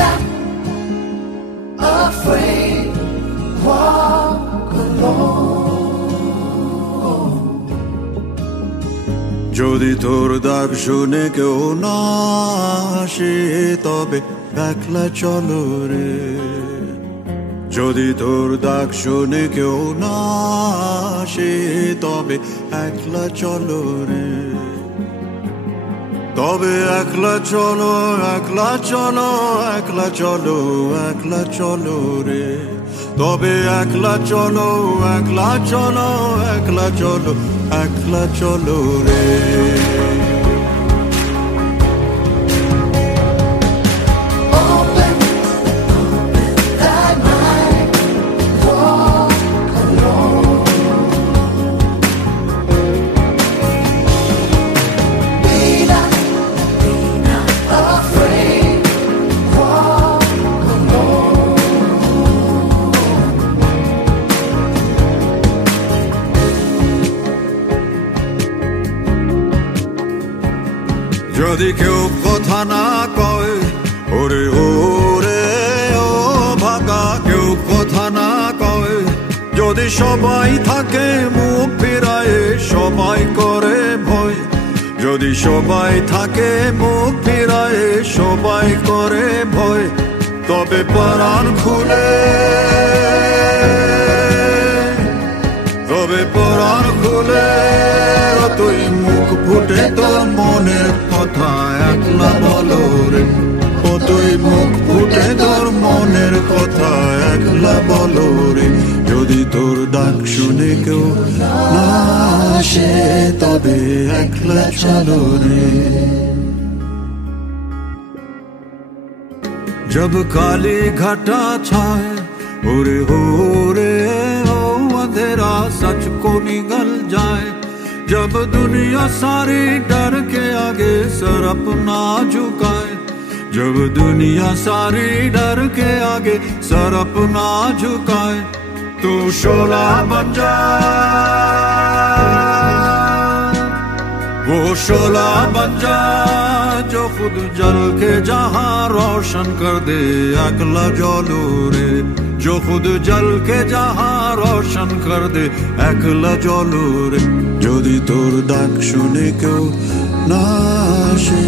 not afraid, walk alone. যদি তোর ডাক শুনে কেউ না আসে তবে একলা চলো রে, যদি তোর ডাক শুনে কেউ না আসে তবে একলা চলো রে, তবে একলা চলো, একলা চলো, একলা চলো, একলা চলো রে, তবে একলা চলো, একলা চলো, একলা চলো, একলা চলো রে। যদি কেউ কথা না কয়, ওরে ওরে ও ভাগা, কেউ কথা না কয়, যদি সবাই থাকে মুখ ফিরায়ে, সবাই করে ভয়, যদি সবাই থাকে মুখ ফিরায়ে, সবাই করে ভয়, তবে পরাণ খুলে, তবে পরাণ খুলে তুই মুখ ফুটে তোর মনের কথা একলা বলো রে, ও তুই মুখ ফুটে তোর মনের কথা একলা বলো রে, যদি তোর ডাক শুনে কেউ না আসে তবে একলা চলো রে। जब काली घटा छाए ओरे हो रे ओ अंधेरा सच को निगल जाए, जब दुनिया सारी डर के आगे सर अपना झुकाए, जब दुनिया सारी डर के आगे सर अपना झुकाए, तू शोला बन जा, वो शोला बन जा जो खुद जल के जहां रोशन कर दे, अकला जलो रे, जो खुद जल के जहां रोशन कर दे, একলা চলো রে, যদি তোর ডাক শুনে কেউ না আসে